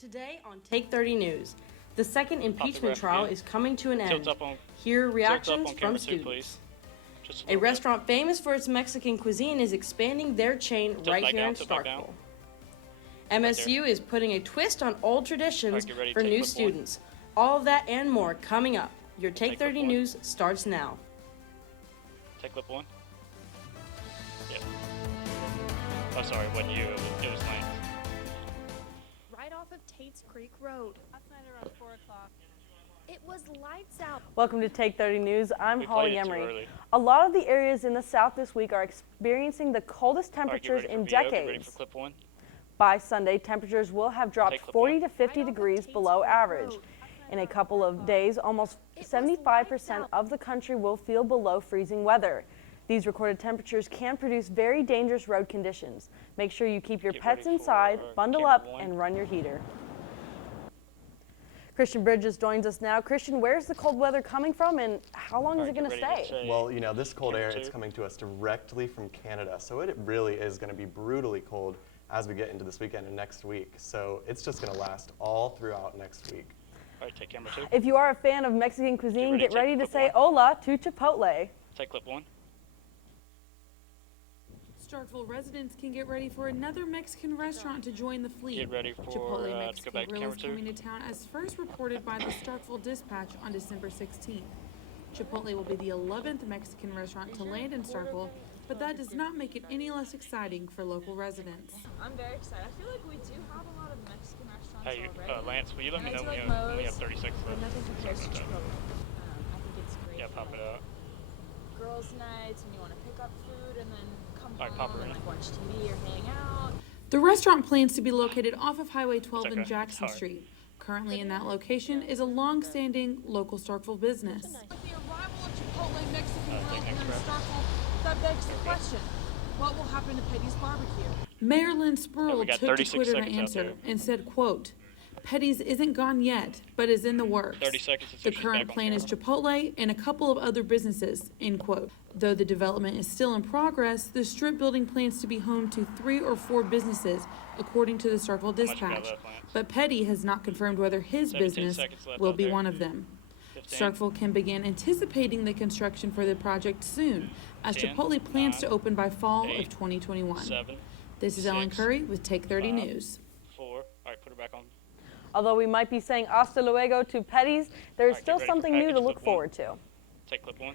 Today on Take 30 News, the second impeachment trial is coming to an end. Here are reactions from students. A restaurant famous for its Mexican cuisine is expanding their chain right here in Starkville. MSU is putting a twist on old traditions for new students. All of that and more coming up. Your Take 30 News starts now. Take clip one. Yeah. Oh, sorry, it wasn't you. It was Lance. Right off of Tate's Creek Road. Last night around 4 o'clock. It was lights out. Welcome to Take 30 News. I'm Holly Emery. A lot of the areas in the South this week are experiencing the coldest temperatures in decades. Get ready for clip one. By Sunday, temperatures will have dropped 40 to 50 degrees below average. In a couple of days, almost 75% of the country will feel below freezing weather. These recorded temperatures can produce very dangerous road conditions. Make sure you keep your pets inside, bundle up, and run your heater. Christian Bridges joins us now. Christian, where's the cold weather coming from and how long is it going to stay? Well, you know, this cold air, it's coming to us directly from Canada, so it really is going to be brutally cold as we get into this weekend and next week. So it's just going to last all throughout next week. All right, take camera two. If you are a fan of Mexican cuisine, get ready to say hola to Chipotle. Take clip one. Starkville residents can get ready for another Mexican restaurant to join the fleet. Get ready for Chipotle to go back to Grill camera is two. coming to town as first reported by the Starkville Dispatch on December 16th. Chipotle will be the 11th Mexican restaurant to land in Starkville, but that does not make it any less exciting for local residents. I'm very excited. I feel like we do have a lot of Mexican restaurants Hey, already. Lance, will you let me know when we have 36 left? But nothing compares to Chipotle. I think it's great. Yeah, pop it out. Girls' nights when you want to pick up food and then come All right, pop home her and in. like watch TV or hang out. The restaurant plans to be located off of Highway 12 It's and okay. Jackson All right. Street. Currently in that location is a long-standing local Starkville business. With the arrival of Chipotle Mexican Grill take here next in rep. Starkville, that begs the question, what will happen to Petty's Barbecue? Mayor Lynn we Spruill got took to 36 Twitter to seconds out answer there. and said, quote, Petty's isn't gone yet, but is in the works. 30 seconds The until she's current back on plan is camera. Chipotle and a couple of other businesses, end quote. Though the development is still in progress, the strip building plans to be home to 3 or 4 businesses, according to the Starkville much we got Dispatch. left, Lance? But Petty has not confirmed whether his 17 business seconds left will out be there. one of them. 15. Starkville can begin anticipating the construction for the project soon, as 10, Chipotle plans 9, to open by fall 8, of 2021. 7, This is Ellen 6, Curry with Take 30 5, News. 4. All right, put her back on. Although we might be saying hasta luego to Petty's, there is All right, still get ready for something new to package look clip one. forward to. Take clip one.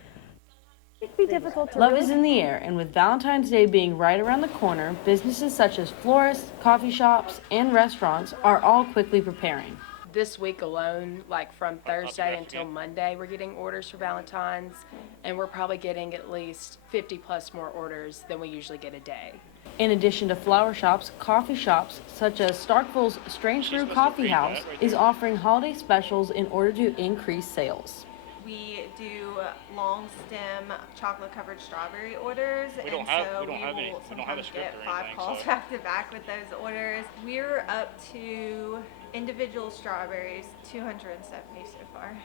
It'd be difficult to Love really is in the air, and with Valentine's Day being right around the corner, businesses such as florists, coffee shops, and restaurants are all quickly preparing. This week alone, like from Thursday autograph until again. Monday, we're getting orders for Valentine's, and we're probably getting at least 50 plus more orders than we usually get a day. In addition to flower shops, coffee shops such as Starkville's Strange Brew supposed to Coffee read House that right is there. offering holiday specials in order to increase sales. We do long stem chocolate covered strawberry orders, We don't and have- so we don't have any- will we don't have a sometimes script get or 5 anything, calls so- back to back with those orders. We're up to individual strawberries, 270 so far.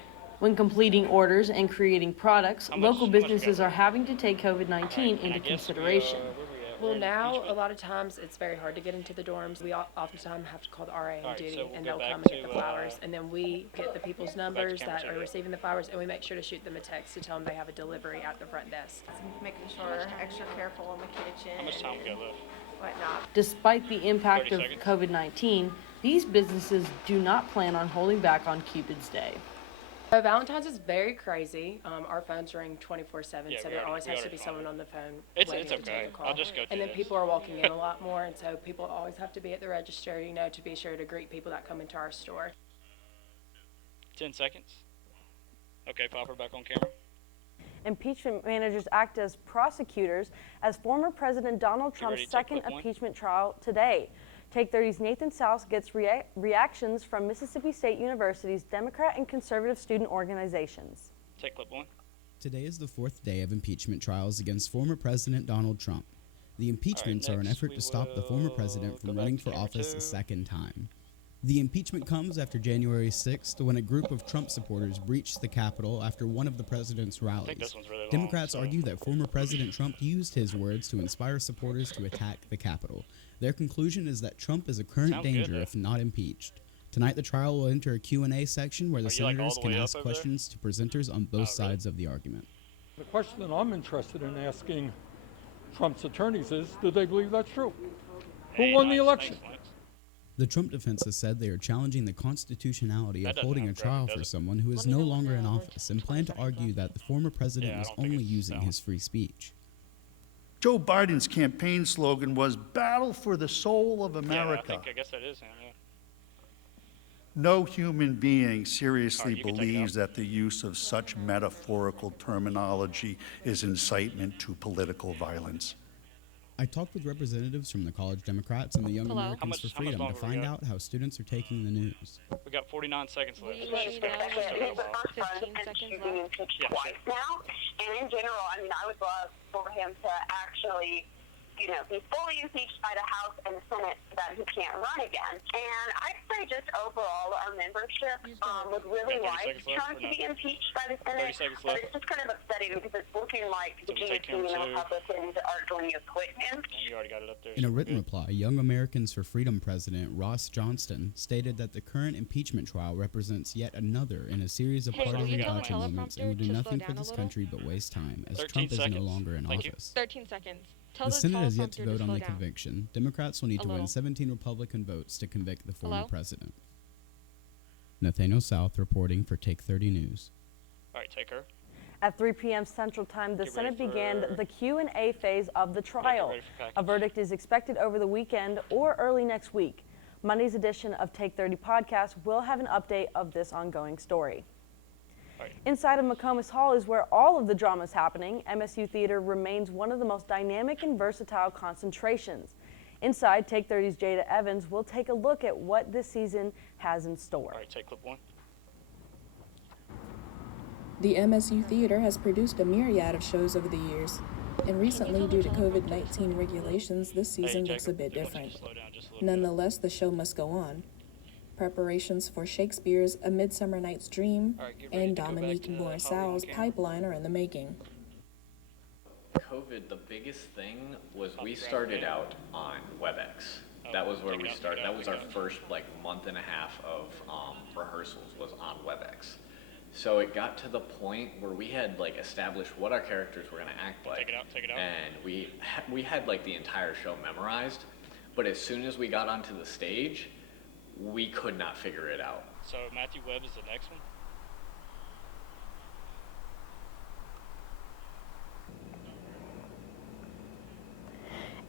When completing orders and creating products, How much- local how much we got businesses are left? having to take COVID-19 Alright, and I into guess consideration. where we at? Well, We're in now a impeachment. lot of times it's very hard to get into the dorms. We oftentimes have to call the RA on Alright, duty, so we'll and go they'll back come and get to, the flowers, and then we get the people's numbers camera that two, are yeah. receiving the flowers, and we make sure to shoot them a text to tell them they have a delivery at the front desk. Making sure extra careful in the kitchen How much time we got and left? whatnot. Despite the impact 30 of seconds. COVID-19, these businesses do not plan on holding back on Cupid's Day. So Valentine's is very crazy. Our phones ring 24/7, Yeah, so we there already- always we has to already be found someone it. on the phone It's waiting to take okay. a call. I'll just go And then through people this. are walking in a lot more, and so people always have to be at the register, you know, to be sure to greet people that come into our store. 10 seconds. Okay, pop her back on camera. impeachment managers act as prosecutors as former President Donald You ready Trump's to take second clip one? impeachment trial today. Take 30's Nathan South gets reactions from Mississippi State University's Democrat and conservative student organizations. Take clip one. Today is the 4th day of impeachment trials against former President Donald Trump. The impeachments are an next effort we to stop the former will president go from back running to for camera office a two. second time. The impeachment comes after January 6th, when a group of Trump supporters breached the Capitol after one of the president's rallies. this one's really long, Democrats so- argue that former President Trump used his words to inspire supporters to attack the Capitol. Their conclusion is that Trump is a current Sounds good, danger though. if not impeached. Tonight, the trial will enter a Q&A section where the senators can ask questions to presenters on both sides of the argument. The question that I'm interested in asking Trump's attorneys is, do they believe that's true? Who won the election? The Trump defense has said they are challenging the constitutionality of holding a trial for someone who is no longer in office and plan to argue that the former president was only using his free speech. Joe Biden's campaign slogan was "Battle for the Soul of America." Yeah, I guess that is him, yeah. No human being seriously believes that the use of such metaphorical terminology is incitement to political violence. I talked with representatives from the College Democrats and the Young Americans for Freedom to find out how students are taking the news. We got 49 seconds left. He's the first president to be impeached twice now, and in general, I mean, I would love for him to actually, be fully impeached by the House and the Senate so that he can't run again. And I'd say just overall, our membership would really like Trump to be impeached by the Senate, but it's just kind of upsetting because it's looking like the GOP and the Republicans are going to quit him. You already got it up there. In a written reply, Young Americans for Freedom President Ross Johnston stated that the current impeachment trial represents yet another in a series of partisan gotcha moments and will do nothing for this country but waste time, as Trump is no longer in office. 13 seconds. The Senate has yet to vote on the conviction. Democrats will need to win 17 Republican votes to convict the former president. Nathaniel South reporting for Take 30 News. All right, take her. At 3 p.m. Central Time, the Senate began the Q&A phase of the trial. A verdict is expected over the weekend or early next week. Monday's edition of Take 30 podcast will have an update of this ongoing story. Inside of McComas Hall is where all of the drama is happening. MSU Theater remains one of the most dynamic and versatile concentrations. Inside, Take 30's Jada Evans will take a look at what this season has in store. All right, take clip one. The MSU Theater has produced a myriad of shows over the years, and recently, due to COVID-19 regulations, this season looks a bit different. Nonetheless, the show must go on. Preparations for Shakespeare's A Midsummer Night's Dream and Dominique Morisseau's Pipeline are in the making. COVID, the biggest thing was we started out on WebEx. That was where we started. That was our first month and a half of rehearsals was on WebEx. So it got to the point where we had established what our characters were going to act like. Take it out. And we had the entire show memorized, but as soon as we got onto the stage, we could not figure it out. So Matthew Webb is the next one?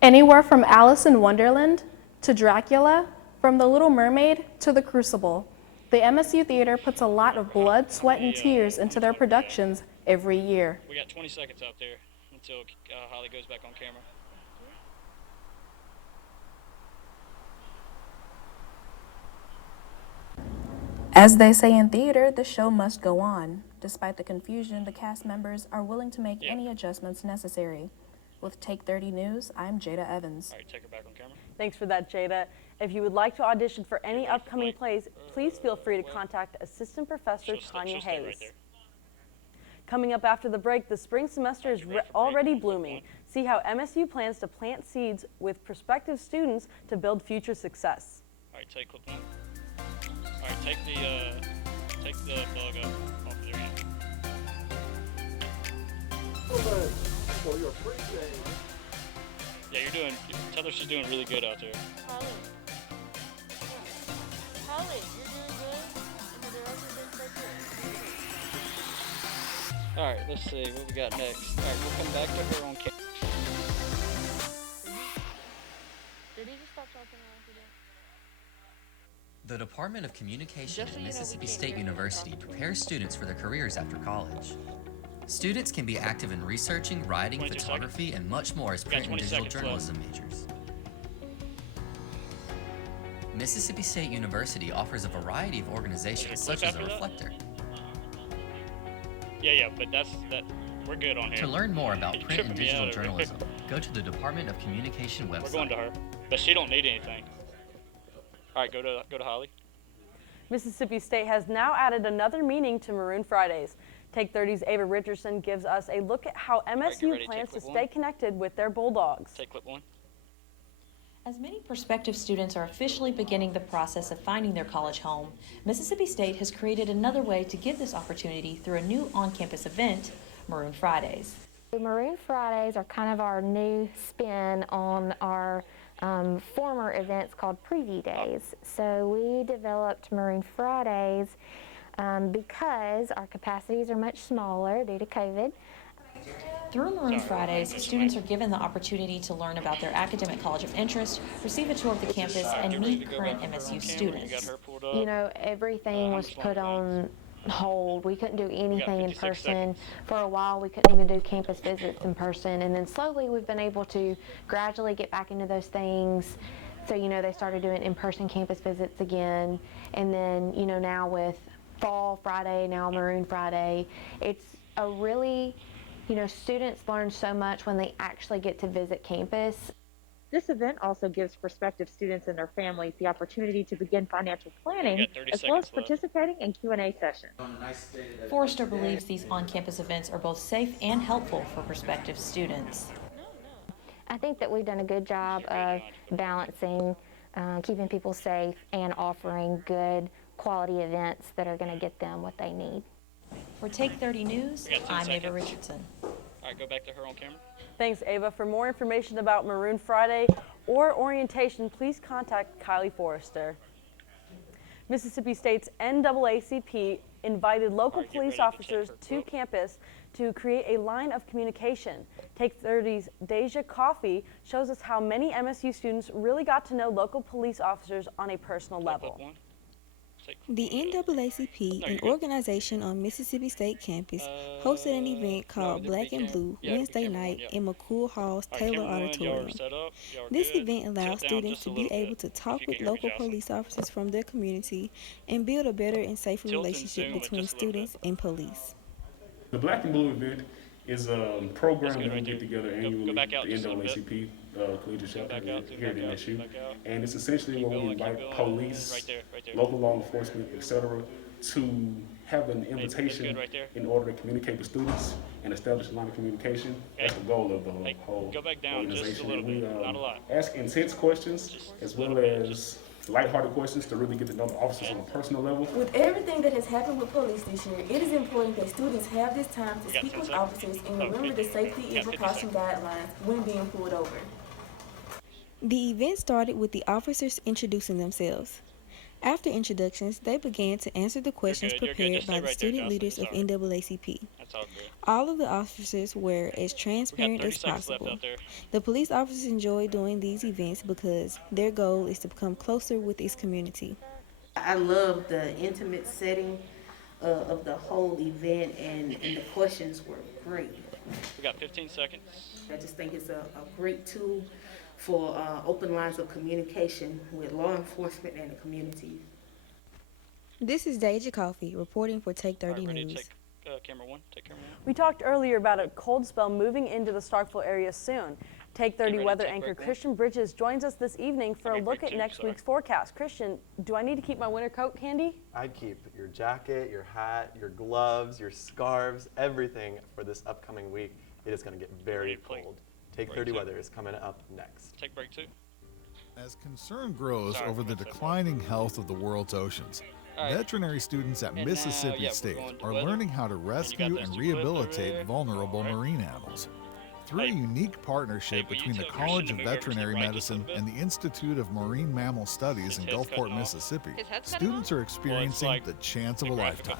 Anywhere from Alice in Wonderland to Dracula, from The Little Mermaid to The Crucible, the MSU Theater puts a lot of blood, sweat, and tears into their productions every year. We got 20 seconds out there until Holly goes back on camera. As they say in theater, the show must go on. Despite the confusion, the cast members are willing to make any adjustments necessary. With Take 30 News, I'm Jada Evans. All right, take her back on camera. Thanks for that, Jada. If you would like to audition for any upcoming plays, please feel free to contact Assistant Professor Tanya Hayes. Coming up after the break, the spring semester is already blooming. See how MSU plans to plant seeds with prospective students to build future success. All right, take clip one. All right, take the bug up off of there. For your pregame. Yeah, tell her she's doing really good out there. Holly, you're doing good, and the director's been so good. All right, let's see what we got next. All right, we'll come back to her on camera. Did he just stop talking on accident? The Department of Communication at Mississippi State University prepares students for their careers after college. Students can be active in researching, writing, photography, and much more as print and digital journalism majors. Mississippi State University offers a variety of organizations such as a Reflector. Yeah, but we're good on here. To learn more about print and digital journalism, go to the Department of Communication website. We're going to her, but she don't need anything. All right, go to Holly. Mississippi State has now added another meaning to Maroon Fridays. Take 30's Ava Richardson gives us a look at how MSU plans to stay connected with their Bulldogs. Take clip one. As many prospective students are officially beginning the process of finding their college home, Mississippi State has created another way to give this opportunity through a new on-campus event, Maroon Fridays. Maroon Fridays are kind of our new spin on our former events called Preview Days. So we developed Maroon Fridays because our capacities are much smaller due to COVID. Through Maroon Fridays, students are given the opportunity to learn about their academic college of interest, receive a tour of the campus, and meet current MSU students. You know, everything was put on hold. We couldn't do anything in person. For a while, we couldn't even do campus visits in person. And then slowly, we've been able to gradually get back into those things. So, you know, they started doing in-person campus visits again. And then, you know, now with Fall Friday, now Maroon Friday, it's a really... You know, students learn so much when they actually get to visit campus. This event also gives prospective students and their families the opportunity to begin financial planning, as well as participating in Q&A sessions. Forrester believes these on-campus events are both safe and helpful for prospective students. I think that we've done a good job of balancing keeping people safe and offering good quality events that are going to get them what they need. For Take 30 News, I'm Ava Richardson. All right, go back to her on camera. Thanks, Ava. For more information about Maroon Friday or orientation, please contact Kylie Forrester. Mississippi State's NAACP invited local police officers to campus to create a line of communication. Take 30's Deja Coffee shows us how many MSU students really got to know local police officers on a personal level. The NAACP, an organization on Mississippi State campus, hosted an event called Black and Blue Wednesday night in McCool Hall's Taylor Auditorium. This event allows students to be able to talk with local police officers from their community and build a better and safer relationship between students and police. The Black and Blue event is a program that we get together annually, the NAACP Collegiate Chapter here at MSU, and it's essentially where we invite police, local law enforcement, etc., to have an invitation in order to communicate with students and establish a line of communication. That's the goal of the whole organization. We ask intense questions as well as lighthearted questions to really get to know the officers on a personal level. With everything that has happened with police this year, it is important that students have this time to speak with officers and remember the safety and precaution guidelines when being pulled over. The event started with the officers introducing themselves. After introductions, they began to answer the questions prepared by the student leaders of NAACP. All of the officers were as transparent as possible. The police officers enjoy doing these events because their goal is to become closer with its community. I love the intimate setting of the whole event, and the questions were great. We got 15 seconds. I just think it's a great tool for open lines of communication with law enforcement and the community. This is Deja Coffee reporting for Take 30 News. Take camera one. We talked earlier about a cold spell moving into the Starkville area soon. Take 30 weather anchor Christian Bridges joins us this evening for a look at next week's forecast. Christian, do I need to keep my winter coat handy? I'd keep your jacket, your hat, your gloves, your scarves, everything for this upcoming week. It is going to get very cold. Take 30 weather is coming up next. Take break 2. As concern grows over the declining health of the world's oceans, veterinary students at Mississippi State are learning how to rescue and rehabilitate vulnerable marine animals. Through a unique partnership between the College of Veterinary Medicine and the Institute of Marine Mammal Studies in Gulfport, Mississippi, students are experiencing the chance of a lifetime.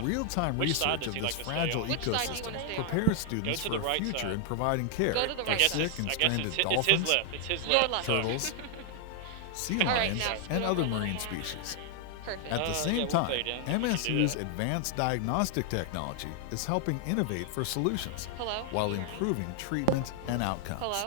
Real-time research of this fragile ecosystem prepares students for a future in providing care for sick and stranded dolphins, turtles, sea lions, and other marine species. At the same time, MSU's advanced diagnostic technology is helping innovate for solutions while improving treatment and outcomes.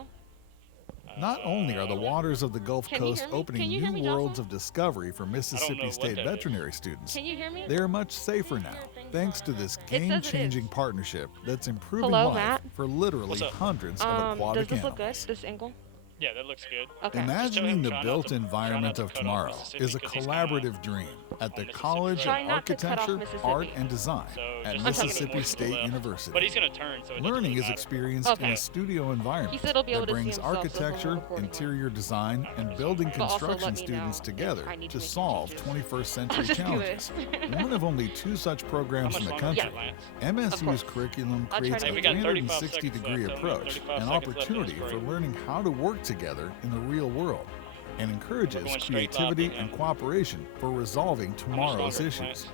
Not only are the waters of the Gulf Coast opening new worlds of discovery for Mississippi State veterinary students, they are much safer now, thanks to this game-changing partnership that's improving life for literally hundreds of aquatic animals. This angle? Yeah, that looks good. Okay. Imagining the built environment of tomorrow is a collaborative dream at the College of Try not to cut off Architecture, Mississippi. Art, and Design at Mississippi State University. But he's going to turn, so it doesn't Learning really is matter. experienced in a studio environment said he'll be able that to see brings himself, so he'll architecture, move accordingly. interior design, and building But also let construction me students know together if I need to to make solve changes. 21st century just do challenges. it. One of only 2 such programs How in the much country, longer is that, Lance? MSU's curriculum I'll try creates to a Hey, we got 35 360-degree seconds left. approach, 35 an seconds left in this opportunity break. for learning how to work together in the real world, and encourages going straight creativity live, and man. cooperation for resolving tomorrow's longer, issues, Lance?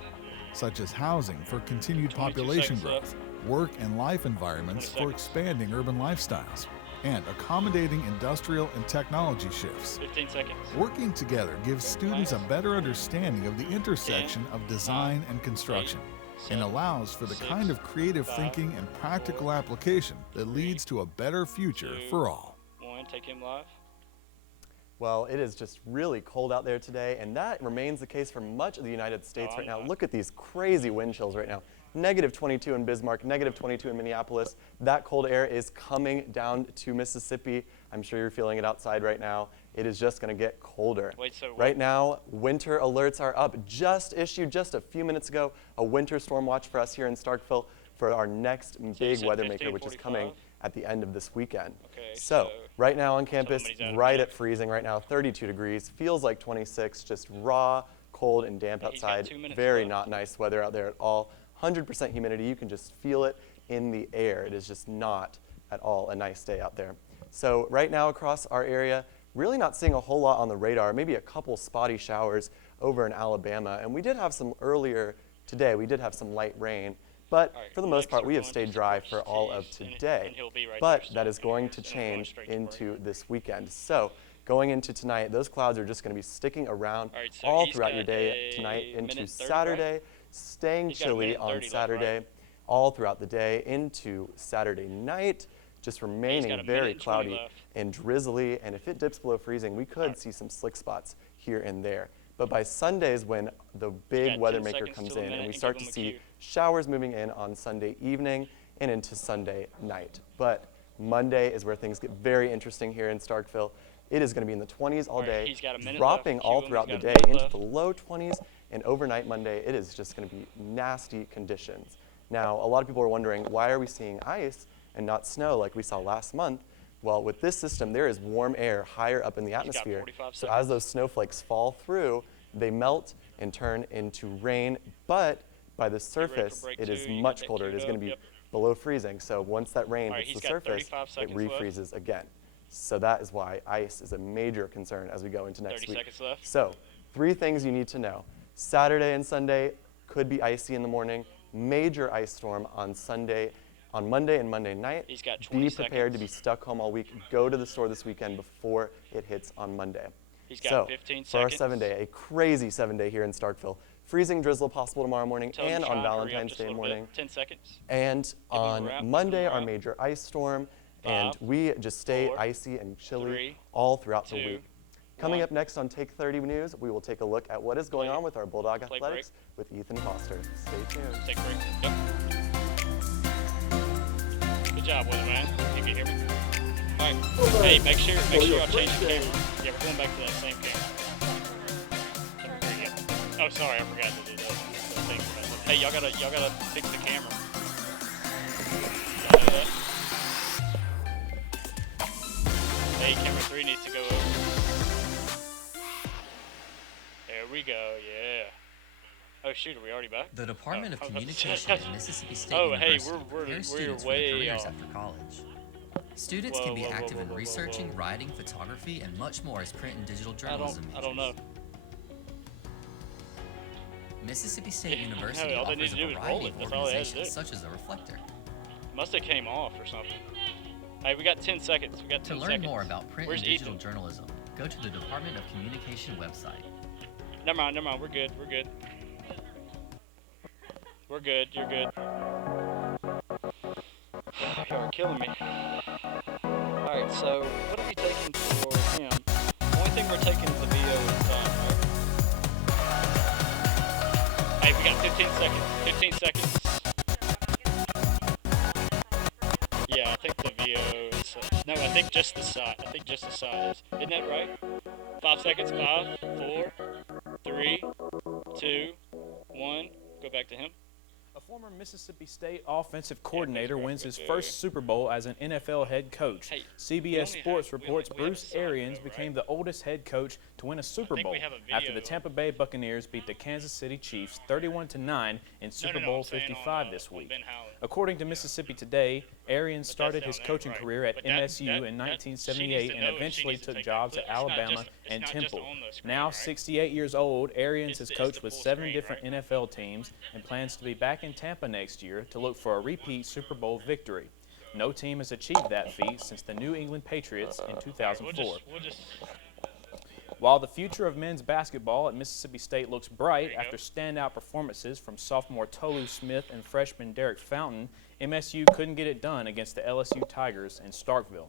such as housing for continued 22 population seconds left. growth, work and life environments 20 for seconds. expanding urban lifestyles, and accommodating industrial and technology shifts. 15 seconds. Working together gives students a better understanding of the intersection of design and construction, and allows for the kind of creative thinking and practical application that leads to a better future for all. 1, take him live. Well, it is just really cold out there today, and that remains the case for much of the United States right now. Look at these crazy wind chills right now. -22 in Bismarck, -22 in Minneapolis. That cold air is coming down to Mississippi. I'm sure you're feeling it outside right now. It is just going to get colder. Wait, so right now, winter alerts are up. Just issued just a few minutes ago, a winter storm watch for us here in Starkville for our next big said weather 15, maker, which is coming 45? at the end of this weekend. Okay, so right now on campus, somebody's out of right there. at freezing right now, 32 degrees, feels like 26, just raw, cold, and damp He's got outside. 2 minutes Very left. not nice weather out there at all. 100% humidity, you can just feel it in the air. It is just not at all a nice day out there. So right now across our area, really not seeing a whole lot on the radar, maybe a couple spotty showers over in Alabama. And we did have some earlier today, we did have some light rain. But for the most part, we have stayed dry for all of today. But that is going to change into this weekend. So going into tonight, those clouds are just going to be sticking around Alright, so all he's throughout your got day a tonight into minute 30, Saturday, right? staying He's got a chilly minute on 30 left, Saturday, right? all throughout the day into Saturday night, just got remaining a minute very and 20 cloudy left. and drizzly. And if it dips below freezing, we could see some slick spots here and there. But by Sundays, when the big got weather 10 maker seconds comes till a in and minute we and start give to him a see cue. showers moving in on Sunday evening and into Sunday night. But Monday is where things get very interesting here in Starkville. It is going to be in the 20s all Alright, day, he's got a minute dropping left. all Cue him, throughout he's the got a day minute into left. the low 20s, and overnight Monday, it is just going to be nasty conditions. Now, a lot of people are wondering, why are we seeing ice and not snow like we saw last month? Well, with this system, there is warm air higher up in the atmosphere. 45 So as those snowflakes fall through, they melt and turn into rain. But by the ready for surface, break it is 2. You got much that colder. It queued is going up? to be Yep. below freezing. So once that rain Alright, hits he's the got surface, 35 it seconds left. refreezes again. So that is why ice is a major concern as we go into next 30 week. seconds left. So 3 things you need to know. Saturday and Sunday could be icy in the morning. Major ice storm on Monday and Monday night. He's got 20 Be prepared to be seconds. stuck home all week. Go to the store this weekend before it hits on Monday. He's got so 15 for our seconds. 7-day, a crazy 7-day here in Starkville. Freezing drizzle possible tomorrow morning Tell him and to on try and hurry up Valentine's just a Day little bit. morning. 10 seconds. And Give him a on wrap, Monday, give him a our wrap. major ice storm. 5, And we just stay 4, icy and chilly 3, all throughout the 2, week. Coming 1. up next on Take 30 News, we will take a look at what is going on with our Bulldog Play Athletics with Ethan Foster. Stay tuned. Take a break. Yep. Good job, weatherman. You can hear me. All right. Hey, make sure y'all change the camera. Yeah, we're going back to that same camera. There you go. Oh, sorry, I forgot to do the thing. Hey, y'all gotta fix the camera. Y'all know that? Hey, camera 3 needs to go over. There we go. Yeah. Oh shoot, are we already back? The Department Oh, of I was about to Communication say. at Mississippi State Oh, hey, University we're prepares students for way their careers off. after college. Students Whoa, can be whoa, whoa, active whoa, in whoa, whoa, researching, whoa. writing, photography, and much more as print and digital I journalism don't know. majors. Mississippi State Yeah, University all they need offers to a do is roll variety it. of That's all they had to organizations do. such as a reflector. Must have came off or something. Hey, we got 10 seconds. We got 10 To learn seconds. more about print Where's and digital Ethan? journalism, go to the Department of Communication website. Never mind. We're good. We're good. You're good. Y'all are killing me. Alright, so what are we taking for him? The only thing we're taking is the VO and time, right? Hey, we got 15 seconds. 15 seconds. Yeah, I think the VO is... No, I think think just the side. I think just the side is. Isn't that right? 5 seconds. 5, 4, 3, 2, 1. Go back to him. A former Mississippi State offensive coordinator wins his first Super Bowl as an NFL head coach. CBS Sports reports Bruce Arians became the oldest head coach to win a Super Bowl after the Tampa Bay Buccaneers beat the Kansas City Chiefs 31-9 in Super Bowl 55 this week. According to Mississippi Today, Arians started his coaching career at MSU in 1978 and eventually took jobs at Alabama and Temple. Now 68 years old, Arians has coached with 7 different NFL teams and plans to be back in Tampa next year to look for a repeat Super Bowl victory. No team has achieved that feat since the New England Patriots in 2004. While the future of men's basketball at Mississippi State looks bright after standout performances from sophomore Tolu Smith and freshman Derek Fountain, MSU couldn't get it done against the LSU Tigers in Starkville.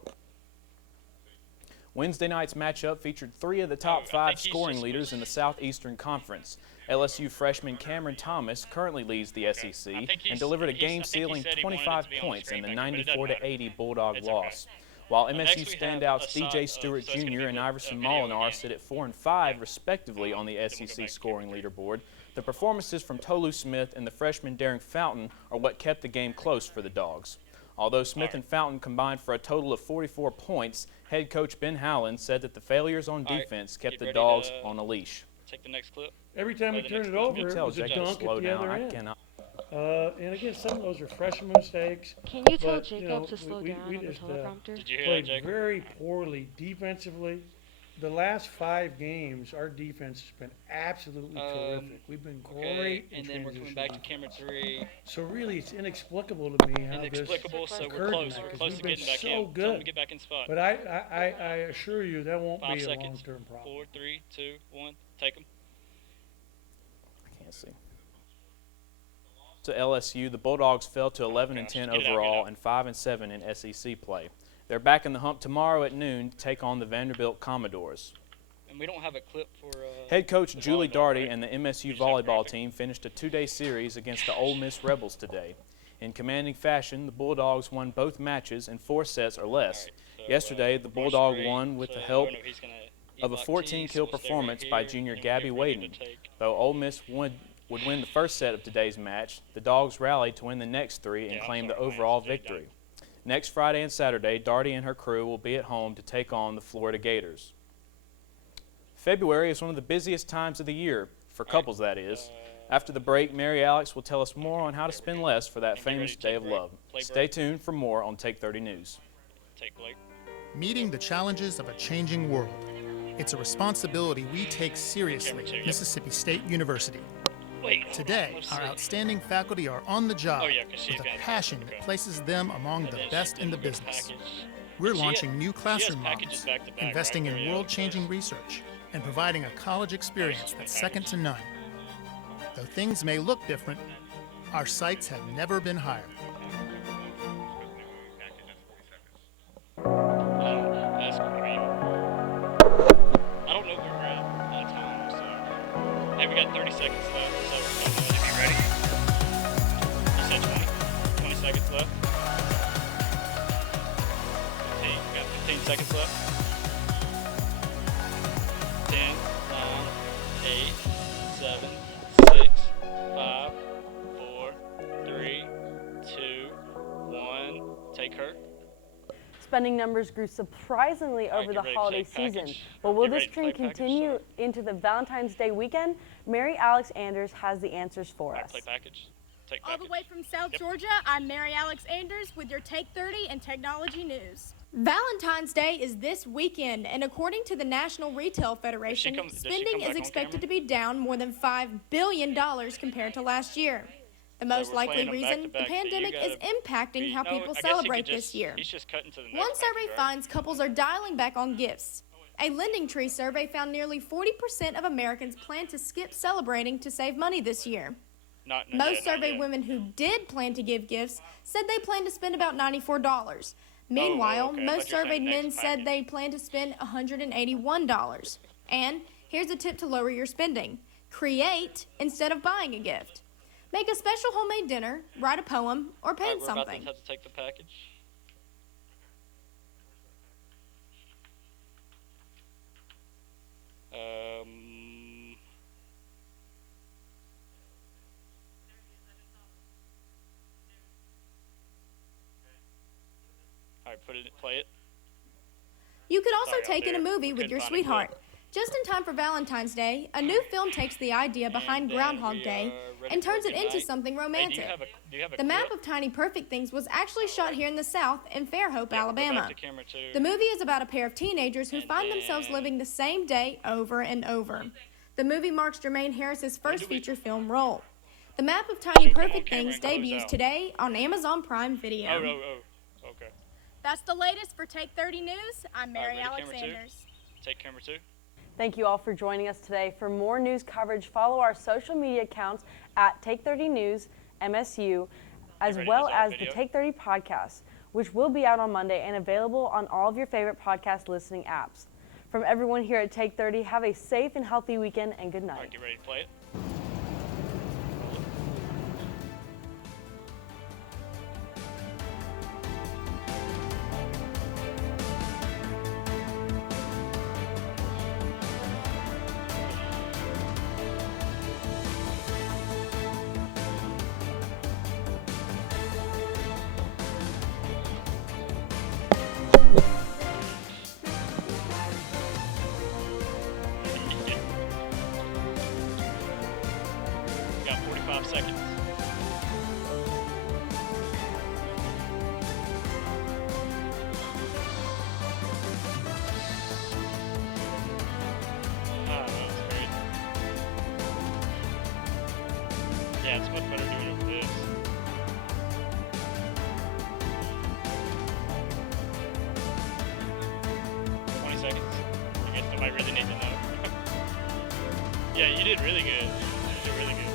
Wednesday night's matchup featured 3 of the top 5 scoring leaders in the Southeastern Conference. LSU freshman Cameron Thomas currently leads the SEC and delivered a game-sealing 25 points in the 94-80 Bulldog loss. While MSU standouts DJ Stewart Jr. and Iverson Molinar sit at 4 and 5 respectively on the SEC scoring leaderboard, the performances from Tolu Smith and the freshman Derek Fountain are what kept the game close for the Dogs. Although Smith and Fountain combined for a total of 44 points, head coach Ben Howland said that the failures on defense kept the Dogs on a leash. Take the next clip. Every time we turn it over, it was a dunk at the other end. And again, some of those are freshman mistakes. Can you tell Jacob to slow down on the teleprompter? Did you hear played that, Jacob? very poorly defensively. The last 5 games, our defense has been absolutely terrific. We've been great. And then we're coming back to camera 3. So really, it's inexplicable to me how Inexplicable, this so we're close. We're close to getting back in. so good. To get back in spot. But I assure you that won't 5 be seconds. a long-term problem. 4, 3, 2, 1. Take them. I can't see. To LSU, the Bulldogs fell to 11-10 overall and 5-7 in SEC play. They're back in the hump tomorrow at noon to take on the Vanderbilt Commodores. And we don't have a clip for head coach Julie Daugherty and the MSU volleyball team finished a 2-day series against the Ole Miss Rebels today. In commanding fashion, the Bulldogs won both matches in 4 sets or less. Yesterday, the Bulldog won with the help of a 14-kill performance by junior Gabby Waden. Though Ole Miss would win the first set of today's match, the Dogs rallied to win the next 3 and claim the overall victory. Next Friday and Saturday, Daugherty and her crew will be at home to take on the Florida Gators. February is one of the busiest times of the year, for couples that is. After the break, Mary Alex will tell us more on how to spend less for that famous day of love. Stay tuned for more on Take 30 News. Meeting the challenges of a changing world. It's a responsibility we take seriously at Mississippi State University. Today, our outstanding faculty are on the job with a passion that places them among the best in the business. We're launching new classroom models, investing in world-changing research, and providing a college experience that's second to none. Though things may look different, our sights have never been higher. I don't know where we're at time, so hey, we got 30 seconds left. So be ready. You said 20 seconds left. 15. We got 15 seconds left. 10, 9, 8, 7, 6, 5, 4, 3, 2, 1. Take her. Spending numbers grew surprisingly over the holiday season. But will this trend continue into the Valentine's Day weekend? Mary Alex Anders has the answers for us. All the way from South Georgia, I'm Mary Alex Anders with your Take 30 and Technology News. Valentine's Day is this weekend, and according to the National Retail Federation, spending is expected to be down more than $5 billion compared to last year. The most likely reason, the pandemic is impacting how people celebrate this year. One survey finds couples are dialing back on gifts. A Lending Tree survey found nearly 40% of Americans plan to skip celebrating to save money this year. Most survey women who did plan to give gifts said they plan to spend about $94. Meanwhile, most surveyed men said they plan to spend $181. And here's a tip to lower your spending. Create instead of buying a gift. Make a special homemade dinner, write a poem, or paint something. We're about to have to take the package. Alright, play it. You could also Sorry, take in a there. movie with Couldn't your find a sweetheart. clip. Just in time for Valentine's Day, a new film takes the idea behind Groundhog Day and turns it into something romantic. Do you have a The map clip? of Tiny Perfect Things was actually shot here in the South in Fairhope, Yeah, go Alabama. back to camera 2. The movie is about a pair of teenagers who find themselves living the same day over and over. The movie marks Jermaine Harris's first feature film role. The map of Tiny Perfect Things debuts today on Amazon Prime Video. Oh, okay. That's the latest for Take 30 News. I'm Mary ready, Alex camera 2? Sanders. Take camera 2. Thank you all for joining us today. For more news coverage, follow our social media accounts at Take 30 News, MSU, as well as the Take 30 podcast, which will be out on Monday and available on all of your favorite podcast listening apps. From everyone here at Take 30, have a safe and healthy weekend and good night. Alright, get ready to play it. Got 45 seconds. That was great. Yeah, it's much better doing it with this. Seconds. I guess somebody really needs to know. Yeah, you did really good. You did really good.